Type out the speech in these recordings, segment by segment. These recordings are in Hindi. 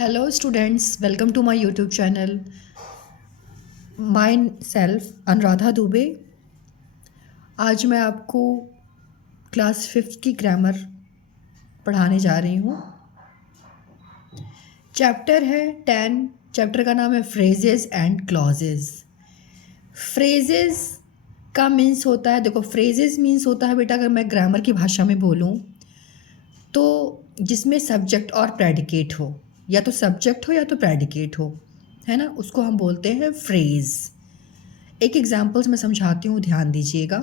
Hello students, welcome to my YouTube channel. Myself Anuradha Dubey. आज मैं आपको क्लास 5th की ग्रामर पढ़ाने जा रही हूँ। चैप्टर है 10। चैप्टर का नाम है फ्रेजेस एंड क्लॉजेस। फ्रेजेस का मीन्स होता है, देखो फ्रेजेस मीन्स होता है बेटा, अगर मैं ग्रामर की भाषा में बोलूँ तो जिसमें सब्जेक्ट और प्रेडिकेट हो, या तो सब्जेक्ट हो या तो प्रेडिकेट हो, है ना, उसको हम बोलते हैं फ्रेज़। एक एग्जाम्पल्स मैं समझाती हूँ, ध्यान दीजिएगा।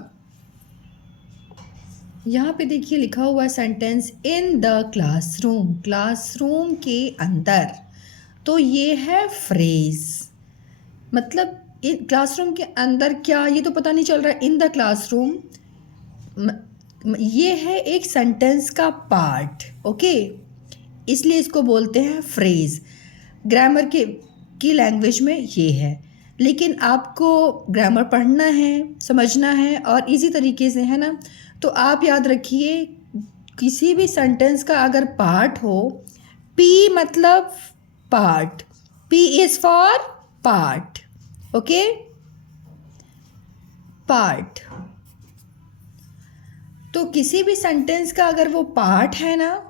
यहाँ पे देखिए लिखा हुआ है sentence in the classroom, classroom के अंदर। तो ये है फ्रेज़, मतलब क्लासरूम के अंदर क्या, ये तो पता नहीं चल रहा है। इन द क्लासरूम ये है एक सेंटेंस का पार्ट, ओके, इसलिए इसको बोलते हैं फ्रेज़। ग्रामर की लैंग्वेज में ये है, लेकिन आपको ग्रामर पढ़ना है, समझना है और इजी तरीके से, है ना। तो आप याद रखिए, किसी भी सेंटेंस का अगर पार्ट हो, पी मतलब part, P is for part, okay, part. तो किसी भी सेंटेंस का अगर वो पार्ट है ना,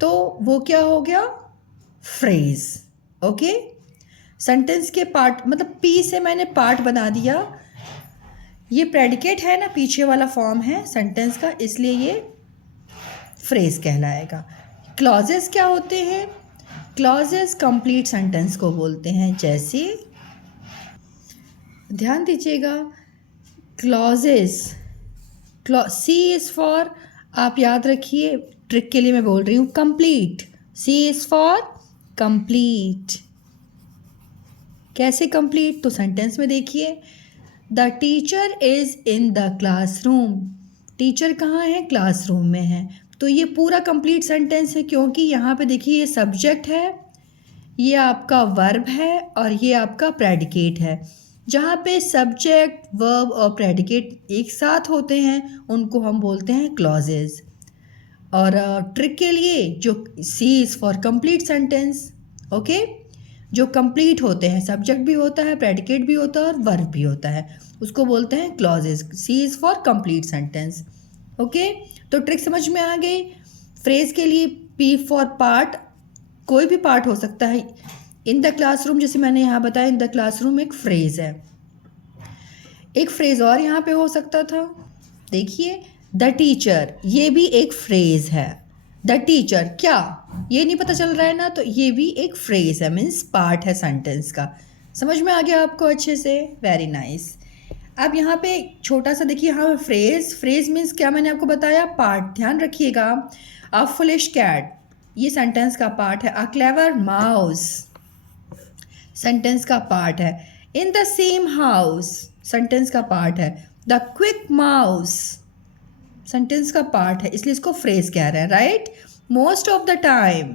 तो वो क्या हो गया, फ्रेज, ओके। सेंटेंस के पार्ट मतलब पी से मैंने पार्ट बना दिया, ये प्रेडिकेट है ना, पीछे वाला फॉर्म है सेंटेंस का, इसलिए ये फ्रेज कहलाएगा। क्लॉजेस क्या होते हैं? क्लॉजेस कंप्लीट सेंटेंस को बोलते हैं। जैसे ध्यान दीजिएगा, क्लॉजेस, सी इज़ फॉर, आप याद रखिए, ट्रिक के लिए मैं बोल रही हूँ, complete. C is for complete. कैसे कंप्लीट? तो सेंटेंस में देखिए, the teacher is in the classroom. Teacher कहाँ है? क्लासरूम में है। तो ये पूरा कंप्लीट सेंटेंस है, क्योंकि यहाँ पे देखिए ये सब्जेक्ट है, ये आपका वर्ब है और ये आपका प्रेडिकेट है। जहाँ पे सब्जेक्ट, वर्ब और प्रेडिकेट एक साथ होते हैं उनको हम बोलते हैं क्लॉजेज। और ट्रिक के लिए, जो C is for complete sentence, okay, जो कंप्लीट होते हैं, सब्जेक्ट भी होता है, प्रेडिकेट भी होता है और वर्ब भी होता है, उसको बोलते हैं clauses. C is for complete sentence, okay. तो ट्रिक समझ में आ गई। फ्रेज के लिए पी फॉर पार्ट, कोई भी पार्ट हो सकता है। इन द क्लासरूम, जैसे मैंने यहाँ बताया, इन द क्लासरूम एक फ्रेज है। एक फ्रेज और यहाँ पे हो सकता था, देखिए, द टीचर, ये भी एक फ्रेज है। द टीचर क्या, ये नहीं पता चल रहा है ना, तो ये भी एक फ्रेज है, मीन्स पार्ट है सेंटेंस का। समझ में आ गया आपको अच्छे से? Very nice. अब यहाँ पे छोटा सा देखिए, हाँ, फ्रेज, फ्रेज मीन्स क्या, मैंने आपको बताया, पार्ट। ध्यान रखिएगा, अ फुलिश कैट, ये सेंटेंस का पार्ट है। अ क्लेवर माउस सेंटेंस का पार्ट है। In the same house sentence का पार्ट है। द क्विक माउस सेंटेंस का पार्ट है, इसलिए इसको फ्रेज कह रहे हैं, right. Most of the time,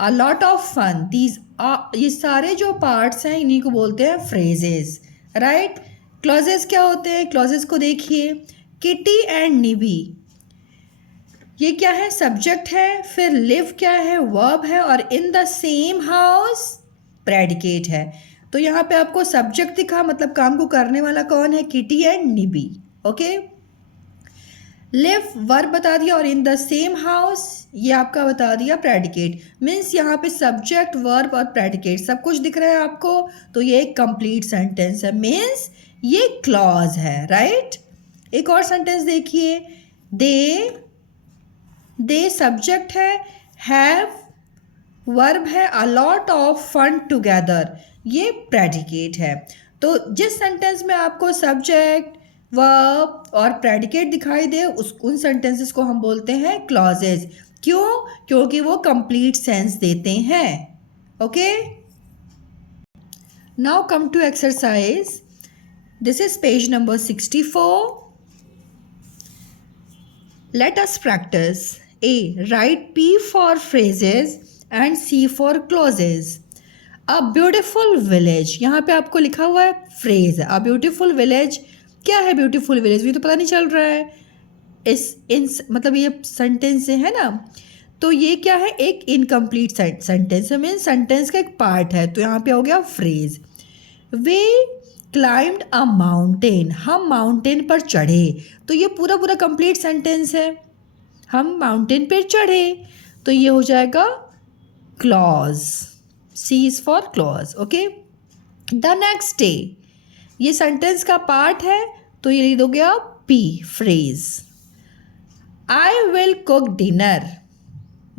a lot of fun, these, ये सारे जो पार्ट्स हैं इन्हीं को बोलते हैं फ्रेजेस, राइट। क्लॉजेस क्या होते हैं? क्लॉजेस को देखिए, किटी एंड निबी, ये क्या है? सब्जेक्ट है। फिर लिव क्या है? वर्ब है। और इन द सेम हाउस प्रेडिकेट है। तो यहाँ पे आपको सब्जेक्ट दिखा, मतलब काम को करने वाला कौन है? Kitty and Nibi, okay. Live verb बता दिया, और इन द सेम हाउस ये आपका बता दिया प्रेडिकेट। मीन्स यहाँ पे सब्जेक्ट, वर्ब और प्रेडिकेट सब कुछ दिख रहा है आपको, तो ये एक कंप्लीट सेंटेंस है, मीन्स ये क्लॉज है, राइट। एक और सेंटेंस देखिए, दे सब्जेक्ट है, हैव वर्ब है, a lot of fun together ये प्रेडिकेट है। तो जिस सेंटेंस में आपको सब्जेक्ट, वर्ब और प्रेडिकेट दिखाई दे, उन सेंटेंसेस को हम बोलते हैं क्लॉजेज। क्यों? क्योंकि वो कंप्लीट सेंस देते हैं, okay. Now come to exercise. This is page number 64. Let us practice. A. Write P for phrases and C for clauses. A beautiful village. यहाँ पे आपको लिखा हुआ है फ्रेज है। A beautiful village, क्या है ब्यूटीफुल विलेज? ये तो पता नहीं चल रहा है, इस इन मतलब ये सेंटेंस से, है ना। तो ये क्या है, एक इनकम्प्लीट सेंटेंस मीन सेंटेंस का एक पार्ट है, तो यहाँ पे हो गया फ्रेज। वे क्लाइम्ड अ माउंटेन, हम माउंटेन पर चढ़े, तो ये पूरा पूरा कंप्लीट सेंटेंस है, हम माउंटेन पर चढ़े, तो ये हो जाएगा clause, C is for clause. Okay, the next day, ये सेंटेंस का पार्ट है, तो ये लिख दोगे आप P, phrase. I will cook dinner,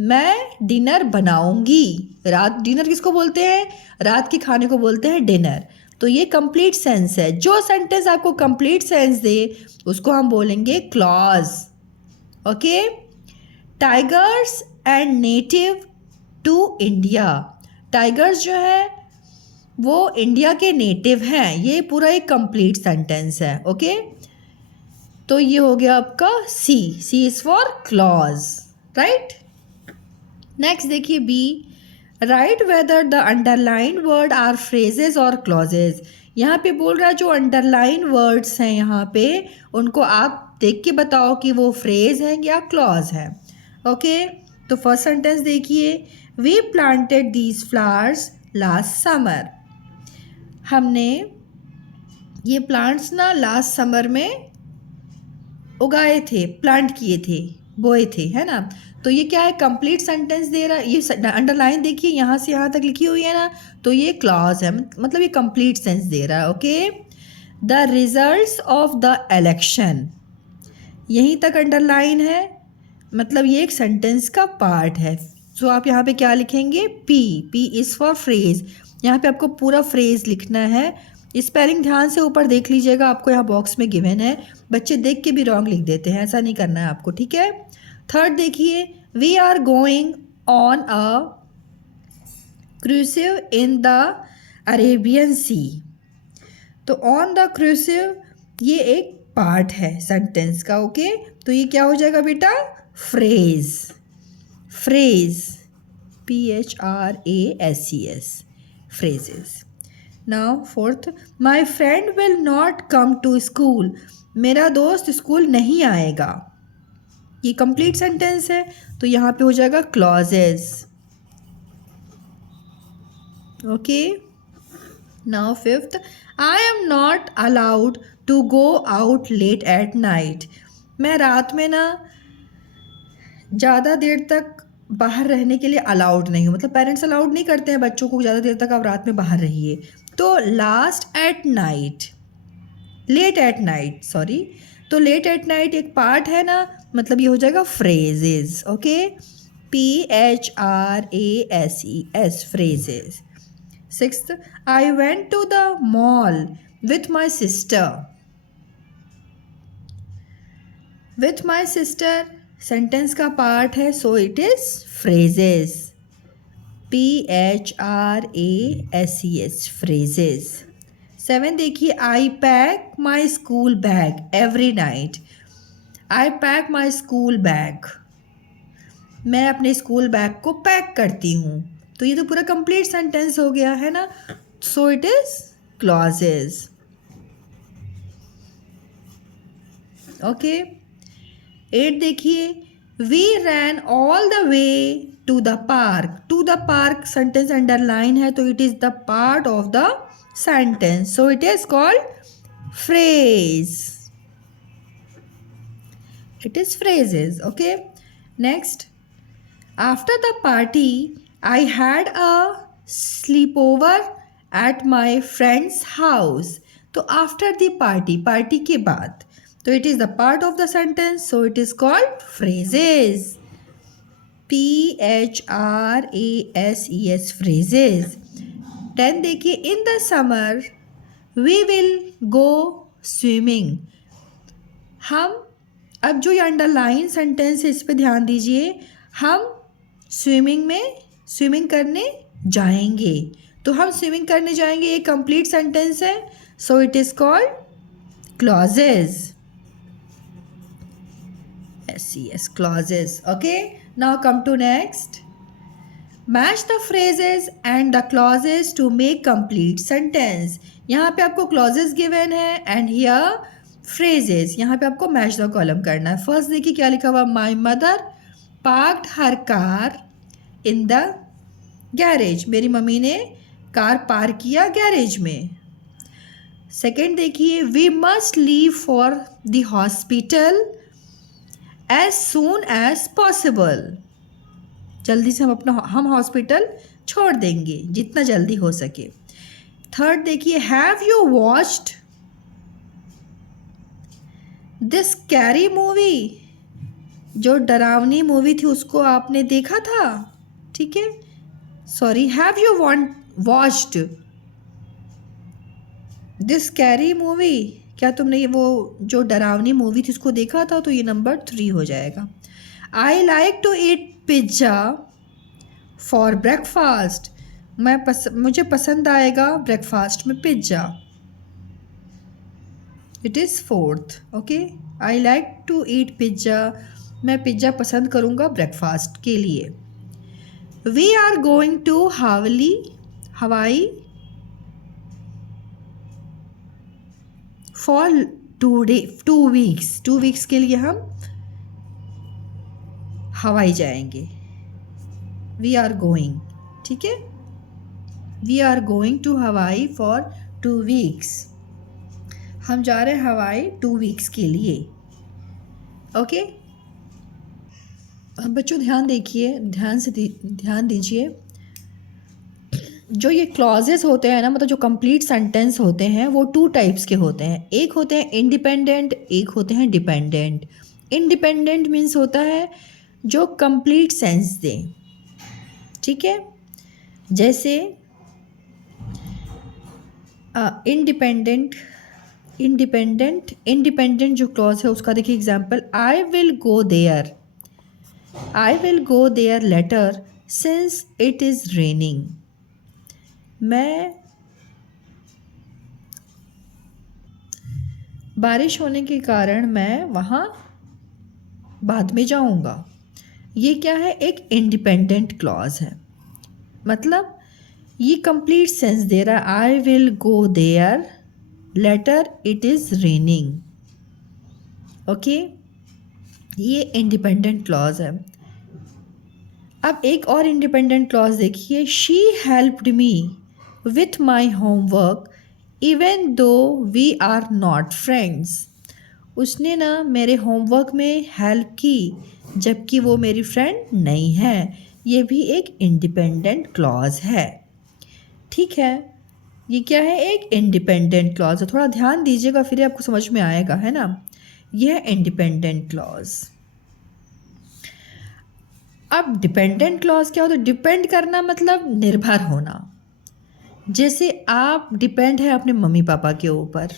मैं डिनर बनाऊंगी, रात, डिनर किसको बोलते हैं, रात के खाने को बोलते हैं डिनर, तो ये कंप्लीट सेंस है। जो सेंटेंस आपको कंप्लीट सेंस दे उसको हम बोलेंगे clause. Okay, tigers and native to India, tigers जो है वो इंडिया के नेटिव हैं, ये पूरा एक कंप्लीट सेंटेंस है। ओके, तो ये हो गया आपका C, C is for clause, right. Next देखिए B, right whether the underline word are phrases or clauses, यहाँ पे बोल रहा है जो अंडरलाइन वर्ड्स हैं यहाँ पे उनको आप देख के बताओ कि वो फ्रेज है या क्लॉज है। ओके, तो फर्स्ट सेंटेंस देखिए, we planted these flowers last summer, हमने ये प्लांट्स ना लास्ट समर में उगाए थे, प्लांट किए थे, बोए थे, है ना। तो ये क्या है, कंप्लीट सेंटेंस दे रहा है, ये अंडरलाइन देखिए यहाँ से यहाँ तक लिखी हुई है ना, तो ये क्लॉज है, मतलब ये कंप्लीट सेंस दे रहा है। Okay, the results of the election, यहीं तक अंडरलाइन है, मतलब ये एक सेंटेंस का पार्ट है। सो आप यहाँ पे क्या लिखेंगे, P, P is for phrase, यहाँ पे आपको पूरा फ्रेज लिखना है। स्पेलिंग ध्यान से ऊपर देख लीजिएगा, आपको यहाँ बॉक्स में गिवन है, बच्चे देख के भी रॉन्ग लिख देते हैं, ऐसा नहीं करना है आपको, ठीक है। थर्ड देखिए, we are going on a cruise in the Arabian sea, तो ऑन द क्रूसिव ये एक पार्ट है सेंटेंस का। ओके, तो ये क्या हो जाएगा बेटा, phrase, phrase, PHRASES, phrases. Now fourth, my friend will not come to school, मेरा दोस्त स्कूल नहीं आएगा, ये कंप्लीट सेंटेंस है, तो यहाँ पे हो जाएगा clauses. Okay, now fifth, I am not allowed to go out late at night, मैं रात में ना ज़्यादा देर तक बाहर रहने के लिए अलाउड नहीं हूँ, मतलब पेरेंट्स अलाउड नहीं करते हैं बच्चों को ज़्यादा देर तक आप रात में बाहर रहिए, तो last at night, late at night, sorry, तो लेट एट नाइट एक पार्ट है ना, मतलब ये हो जाएगा phrases. Okay, PHRASES, phrases. Sixth, I went to the mall with my sister, with my sister sentence का पार्ट है, so it is phrases, PHRASES, phrases. 7 देखिए, I pack my school bag every night, I pack my school bag, मैं अपने स्कूल बैग को पैक करती हूँ, तो ये तो पूरा कंप्लीट सेंटेंस हो गया है ना, so it is clauses. Okay, 8 देखिए, we ran all the way to the park, to the park sentence underline है, तो it is the part of the sentence, so it is called phrase, it is phrases. Okay, next, after the party I had a sleepover at my friend's house, तो after the party, party के बाद, तो it is the part of the sentence, so it is called phrases, PHRASES, phrases। 10 देखिए, in the summer we will go swimming, हम, अब जो ये अंडरलाइन सेंटेंस है इस पे ध्यान दीजिए, हम स्विमिंग करने जाएंगे, तो हम स्विमिंग करने जाएंगे, ये कंप्लीट सेंटेंस है, so it is called clauses, SES, clauses. Okay, now come to next, match the phrases and the clauses to make complete sentence, यहाँ पे आपको क्लॉजेस गिवन है एंड हियर फ्रेजेस, यहाँ पे आपको मैच द कॉलम करना है। फर्स्ट देखिए क्या लिखा हुआ, my mother parked her car in the garage, मेरी मम्मी ने कार पार्क किया गैरेज में। सेकेंड देखिए, we must leave for the hospital as soon as possible, जल्दी से हम हॉस्पिटल छोड़ देंगे जितना जल्दी हो सके। थर्ड देखिए, have you watched this scary movie, जो डरावनी मूवी थी उसको आपने देखा था, ठीक है। Sorry, have you watched this scary movie, क्या तुमने वो जो डरावनी मूवी थी उसको देखा था, तो ये नंबर 3 हो जाएगा। I like to eat pizza for breakfast, मुझे पसंद आएगा ब्रेकफास्ट में pizza, it is 4th। Okay, I like to eat pizza, मैं पिज्ज़ा पसंद करूँगा ब्रेकफास्ट के लिए। We are going to Hawaii for 2 weeks, 2 weeks के लिए हम हवाई जाएंगे। वी आर गोइंग, ठीक है, we are going to Hawaii for 2 weeks, हम जा रहे हैं हवाई 2 वीक्स के लिए। ओके, अब बच्चों ध्यान देखिए, ध्यान दीजिए, जो ये क्लॉजेस होते हैं ना, मतलब जो कंप्लीट सेंटेंस होते हैं वो 2 टाइप्स के होते हैं। एक होते हैं इंडिपेंडेंट, एक होते हैं डिपेंडेंट। इंडिपेंडेंट मीन्स होता है जो कंप्लीट सेंस दें, ठीक है। जैसे इंडिपेंडेंट जो क्लॉज है उसका देखिए example, I will go there later since it is raining, मैं बारिश होने के कारण मैं वहाँ बाद में जाऊँगा। ये क्या है, एक इंडिपेंडेंट क्लॉज है, मतलब ये कंप्लीट सेंस दे रहा है, I will go there later it is raining. Okay, ये इंडिपेंडेंट क्लॉज है। अब एक और इंडिपेंडेंट क्लॉज देखिए, she helped me with my homework even though we are not friends, उसने ना मेरे होमवर्क में हेल्प की जबकि वो मेरी फ्रेंड नहीं है। ये भी एक इंडिपेंडेंट क्लॉज है, ठीक है। ये क्या है, एक इंडिपेंडेंट क्लॉज है, थोड़ा ध्यान दीजिएगा फिर आपको समझ में आएगा, है ना। यह है इंडिपेंडेंट क्लॉज। अब डिपेंडेंट क्लॉज क्या होता है, डिपेंड करना मतलब निर्भर होना। जैसे आप डिपेंड है अपने मम्मी पापा के ऊपर,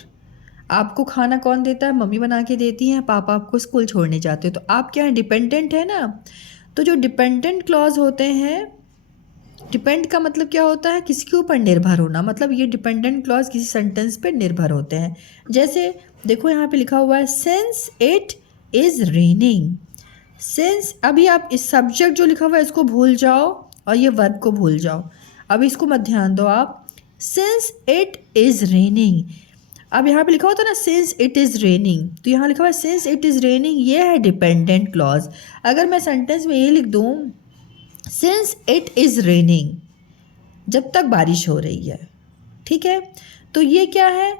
आपको खाना कौन देता है, मम्मी बना के देती हैं, पापा आपको स्कूल छोड़ने जाते हो, तो आप क्या है, डिपेंडेंट है ना। तो जो डिपेंडेंट क्लॉज होते हैं, डिपेंड का मतलब क्या होता है, किसी के ऊपर निर्भर होना, मतलब ये डिपेंडेंट क्लॉज किसी सेंटेंस पे निर्भर होते हैं। जैसे देखो यहाँ पे लिखा हुआ है since it is raining, since, अभी आप इस सब्जेक्ट जो लिखा हुआ है इसको भूल जाओ और ये वर्ब को भूल जाओ, अभी इसको मत ध्यान दो आप। सिंस इट इज़ रेनिंग, अब यहाँ पे लिखा होता है ना सिंस इट इज़ रेनिंग, तो यहाँ लिखा हुआ है सिंस इट इज़ रेनिंग, ये है डिपेंडेंट क्लॉज। अगर मैं सेंटेंस में ये लिख दूँ सिंस इट इज़ रेनिंग, जब तक बारिश हो रही है, ठीक है, तो ये क्या है,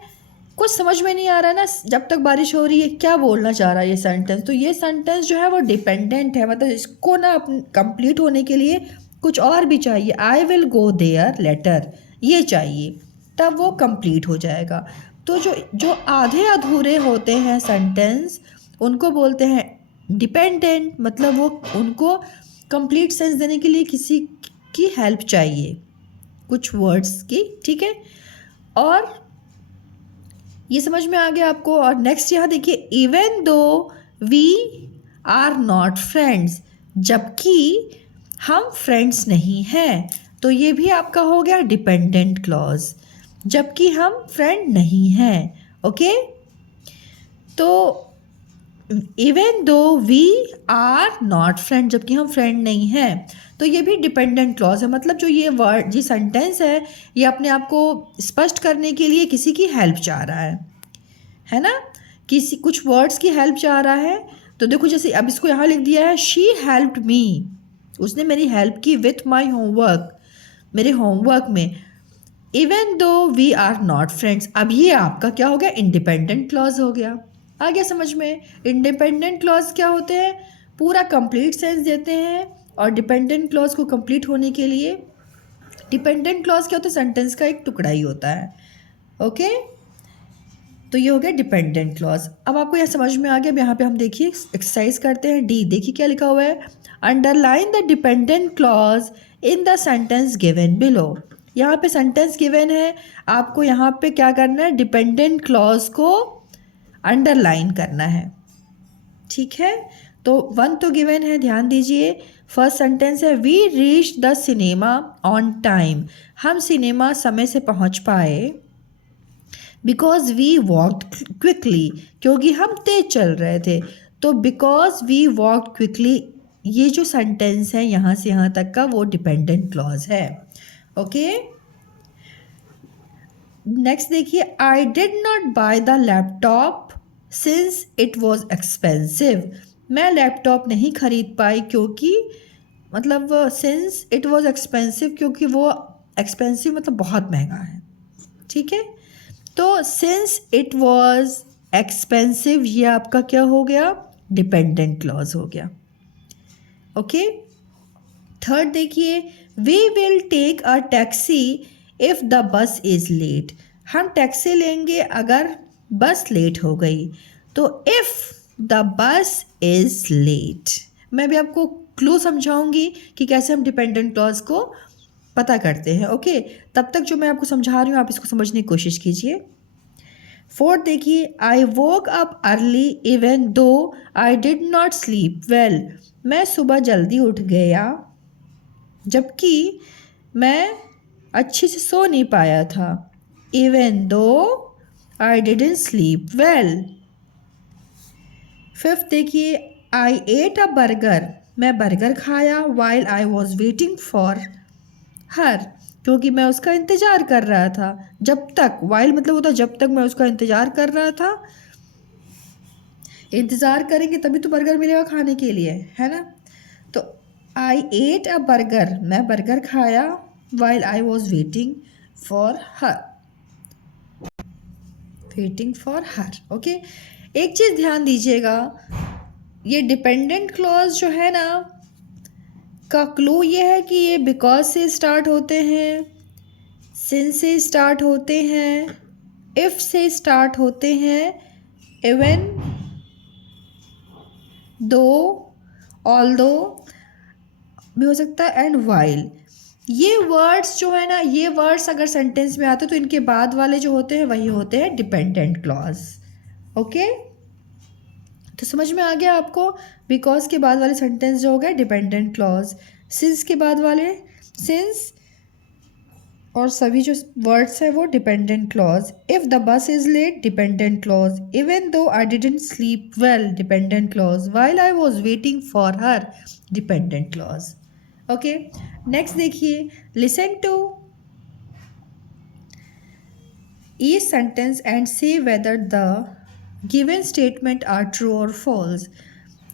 कुछ समझ में नहीं आ रहा है ना, जब तक बारिश हो रही है क्या बोलना चाह रहा है ये सेंटेंस, तो ये सेंटेंस जो है वो डिपेंडेंट है, मतलब इसको ना कंप्लीट होने के लिए कुछ और भी चाहिए, I will go there later, ये चाहिए, तब वो कंप्लीट हो जाएगा। तो जो आधे अधूरे होते हैं सेंटेंस उनको बोलते हैं डिपेंडेंट, मतलब वो उनको कंप्लीट सेंस देने के लिए किसी की हेल्प चाहिए, कुछ वर्ड्स की, ठीक है। और ये समझ में आ गया आपको। और नेक्स्ट यहाँ देखिए, even though we are not friends, जबकि हम फ्रेंड्स नहीं हैं, तो ये भी आपका हो गया डिपेंडेंट क्लॉज, जबकि हम फ्रेंड नहीं हैं। ओके, तो even though we are not friend, जबकि हम फ्रेंड नहीं हैं, तो ये भी डिपेंडेंट क्लॉज है, मतलब जो ये वर्ड, ये सेंटेंस है, ये अपने आप को स्पष्ट करने के लिए किसी की हेल्प चाह रहा है ना, किसी कुछ वर्ड्स की हेल्प चाह रहा है, तो देखो जैसे अब इसको यहाँ लिख दिया है शी हेल्प्ड मी, उसने मेरी हेल्प की विथ माई होमवर्क, मेरे होमवर्क में। Even though we are not friends, अब ये आपका क्या हो गया, इंडिपेंडेंट क्लॉज हो गया। आ गया समझ में? इंडिपेंडेंट क्लॉज क्या होते हैं, पूरा कंप्लीट सेंस देते हैं, और डिपेंडेंट क्लॉज को कंप्लीट होने के लिए डिपेंडेंट क्लॉज क्या होता है, सेंटेंस का एक टुकड़ा ही होता है। ओके, तो ये हो गया डिपेंडेंट क्लॉज। अब आपको यह समझ में आ गया। अब यहाँ पे हम देखिए एक्सरसाइज करते हैं डी। देखिए क्या लिखा हुआ है, underline the dependent clause in the sentence given below. यहाँ पे सेंटेंस गिवन है, आपको यहाँ पे क्या करना है, डिपेंडेंट क्लॉज को अंडरलाइन करना है। ठीक है, तो 1 तो गिवन है, ध्यान दीजिए। फर्स्ट सेंटेंस है we reach the cinema on time, हम सिनेमा समय से पहुँच पाए। बिकॉज वी वॉकड क्विकली, क्योंकि हम तेज चल रहे थे। तो बिकॉज वी वॉकड क्विकली, ये जो सेंटेंस है यहाँ से यहाँ तक का, वो डिपेंडेंट क्लॉज है। ओके, नेक्स्ट देखिए, आई did not by the laptop since it was expensive, मैं लैपटॉप नहीं खरीद पाई क्योंकि, मतलब सिंस इट वॉज एक्सपेंसिव, क्योंकि वो एक्सपेंसिव मतलब बहुत महंगा है। ठीक है, तो सिंस इट वॉज एक्सपेंसिव, ये आपका क्या हो गया, डिपेंडेंट क्लॉज हो गया। ओके, थर्ड देखिए, we will take a taxi if the bus is late, हम टैक्सी लेंगे अगर बस लेट हो गई। तो if the bus is late, मैं भी आपको क्लू समझाऊंगी कि कैसे हम डिपेंडेंट क्लॉज को पता करते हैं। ओके, तब तक जो मैं आपको समझा रही हूँ आप इसको समझने की कोशिश कीजिए। फोर्थ देखिए, I woke up early even though I did not sleep well, मैं सुबह जल्दी उठ गया जबकि मैं अच्छे से सो नहीं पाया था। Even though I didn't sleep well. Fifth देखिए, आई एट अ बर्गर, मैं बर्गर खाया while I was waiting for हर, क्योंकि मैं उसका इंतज़ार कर रहा था। जब तक, वाइल मतलब होता जब तक मैं उसका इंतज़ार कर रहा था। इंतज़ार करेंगे तभी तो बर्गर मिलेगा खाने के लिए, है ना। तो आई एट अ बर्गर, मैं बर्गर खाया while I was waiting for her, waiting for her. Okay, एक चीज़ ध्यान दीजिएगा, ये डिपेंडेंट क्लॉज जो है ना का क्लू ये है कि ये बिकॉज से स्टार्ट होते हैं, सिंस से स्टार्ट होते हैं, इफ़ से स्टार्ट होते हैं, इवन दो, ऑल्दो भी हो सकता है, एंड वाइल। ये वर्ड्स जो है ना, ये वर्ड्स अगर सेंटेंस में आते तो इनके बाद वाले जो होते हैं वही होते हैं डिपेंडेंट क्लॉज। ओके, तो समझ में आ गया आपको, बिकॉज के बाद वाले सेंटेंस जो हो गए डिपेंडेंट क्लॉज, सिंस के बाद वाले सिंस और सभी जो वर्ड्स है वो dependent clause. If the bus is late, dependent clause. Even though I didn't sleep well, dependent clause. While I was waiting for her, dependent clause. Okay, next देखिए, listen to each sentence and say whether the given statement are true or false.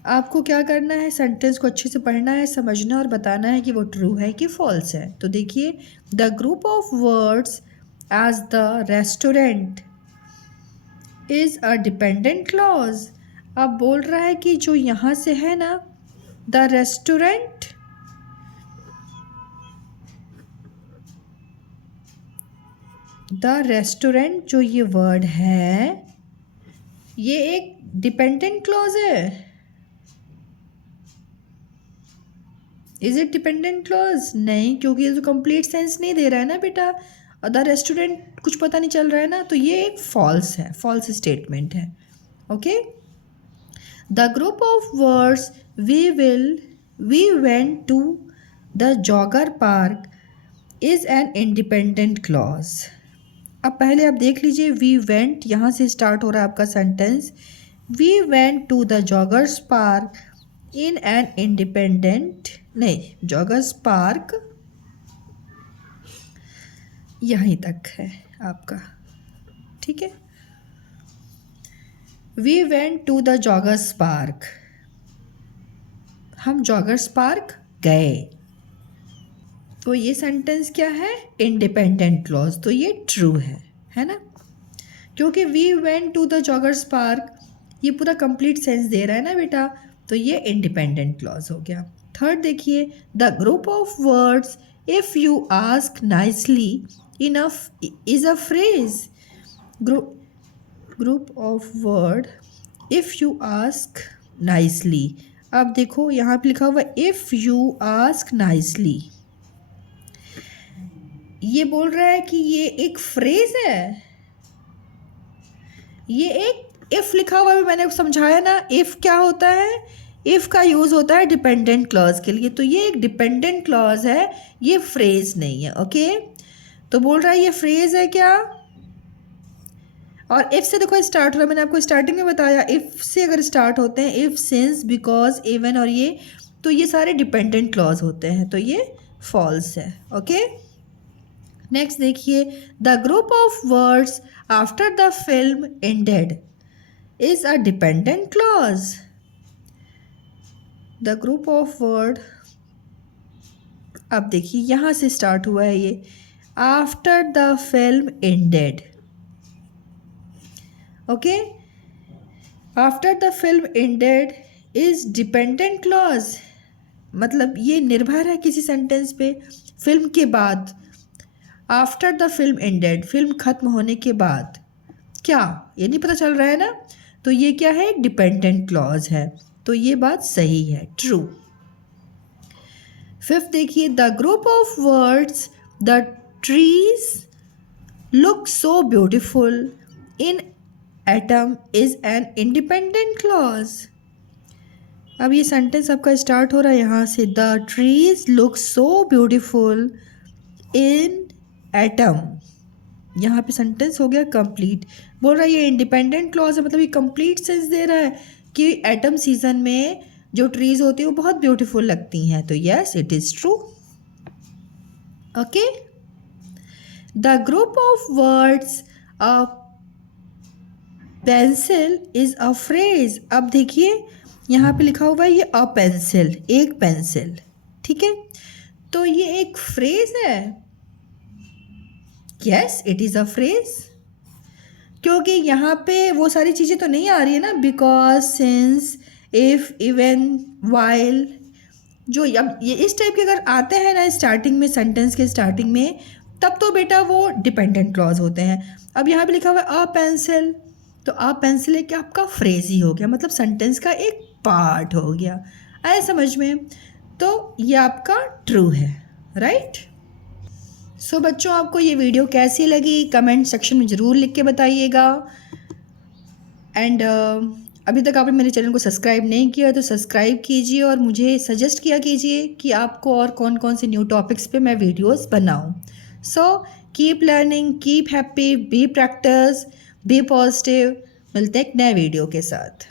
आपको क्या करना है, सेंटेंस को अच्छे से पढ़ना है, समझना और बताना है कि वो ट्रू है कि फॉल्स है। तो देखिए, the group of words as the restaurant is a dependent clause. अब बोल रहा है कि जो यहाँ से है ना, द रेस्टोरेंट, द रेस्टोरेंट जो ये वर्ड है ये एक डिपेंडेंट क्लॉज है। Is it dependent clause? नहीं, क्योंकि ये तो कंप्लीट सेंस नहीं दे रहा है ना बेटा, और द रेस्टोरेंट कुछ पता नहीं चल रहा है ना, तो ये एक फॉल्स है, फॉल्स स्टेटमेंट है। Okay, the group of words we went to the jogger park is an independent clause. अब पहले आप देख लीजिए, वी वेंट यहाँ से स्टार्ट हो रहा है आपका sentence. We went to the joggers park in an independent, नहीं, जॉगर्स पार्क यहीं तक है आपका। ठीक है, we went to the joggers park, हम जॉगर्स पार्क गए। तो ये सेंटेंस क्या है? Independent clause. तो ये ट्रू है ना, क्योंकि we went to the joggers park, ये पूरा कंप्लीट सेंस दे रहा है ना बेटा, तो ये इंडिपेंडेंट क्लॉज हो गया। थर्ड देखिए, the group of words if you ask nicely enough is a phrase. Group of word if you ask nicely. अब देखो यहाँ पे लिखा हुआ इफ़ यू आस्क नाइसली, ये बोल रहा है कि ये एक फ्रेज है, ये एक इफ़ लिखा हुआ भी मैंने समझाया ना, इफ़ क्या होता है? इफ़ का यूज़ होता है डिपेंडेंट क्लॉज के लिए, तो ये एक डिपेंडेंट क्लॉज है, ये फ्रेज नहीं है। ओके, तो बोल रहा है ये फ्रेज है क्या? और इफ़ से देखो स्टार्ट हो रहा है, मैंने आपको स्टार्टिंग में बताया इफ़ से अगर स्टार्ट होते हैं, इफ़, सिंस, बिकॉज, इवन और ये, तो ये सारे डिपेंडेंट क्लॉज होते हैं, तो ये फॉल्स है। ओके, नेक्स्ट देखिए, the group of words after the film ended is a dependent clause. The group of word, अब देखिए यहाँ से स्टार्ट हुआ है ये, after the film ended. Okay, after the film ended is dependent clause, मतलब ये निर्भर है किसी सेंटेंस पे, फिल्म के बाद। After the film ended, film खत्म होने के बाद, क्या ये नहीं पता चल रहा है ना, तो ये क्या है? एक डिपेंडेंट क्लॉज है, तो ये बात सही है, ट्रू। फिफ्थ देखिए, the group of words the trees look so beautiful in atom is an independent clause. अब ये सेंटेंस आपका स्टार्ट हो रहा है यहाँ से, the trees look so beautiful in atom, यहाँ पे सेंटेंस हो गया कंप्लीट। बोल रहा है ये इंडिपेंडेंट क्लॉज है, मतलब ये कंप्लीट सेंस दे रहा है कि एटम सीजन में जो ट्रीज होती है वो बहुत ब्यूटीफुल लगती हैं, तो yes it is true. Okay, the group of words a pencil is a phrase. अब देखिए यहाँ पे लिखा हुआ है ये अ पेंसिल, एक पेंसिल, ठीक है, तो ये एक फ्रेज है। Yes it is a phrase, क्योंकि यहाँ पे वो सारी चीज़ें तो नहीं आ रही है ना, because, since, if, even, while, जो अब ये इस टाइप के अगर आते हैं ना स्टार्टिंग में, सेंटेंस के स्टार्टिंग में, तब तो बेटा वो डिपेंडेंट क्लॉज होते हैं। अब यहाँ पे लिखा हुआ है अ पेंसिल, तो अ पेंसिल एक आपका फ्रेज ही हो गया, मतलब सेंटेंस का एक पार्ट हो गया। आया समझ में? तो ये आपका ट्रू है, राइट। सो बच्चों, आपको ये वीडियो कैसी लगी कमेंट सेक्शन में ज़रूर लिख के बताइएगा। एंड अभी तक आपने मेरे चैनल को सब्सक्राइब नहीं किया तो सब्सक्राइब कीजिए, और मुझे सजेस्ट किया कीजिए कि आपको और कौन कौन से न्यू टॉपिक्स पे मैं वीडियोस बनाऊं। So keep learning, keep happy, be practice, be positive. मिलते हैं एक नए वीडियो के साथ।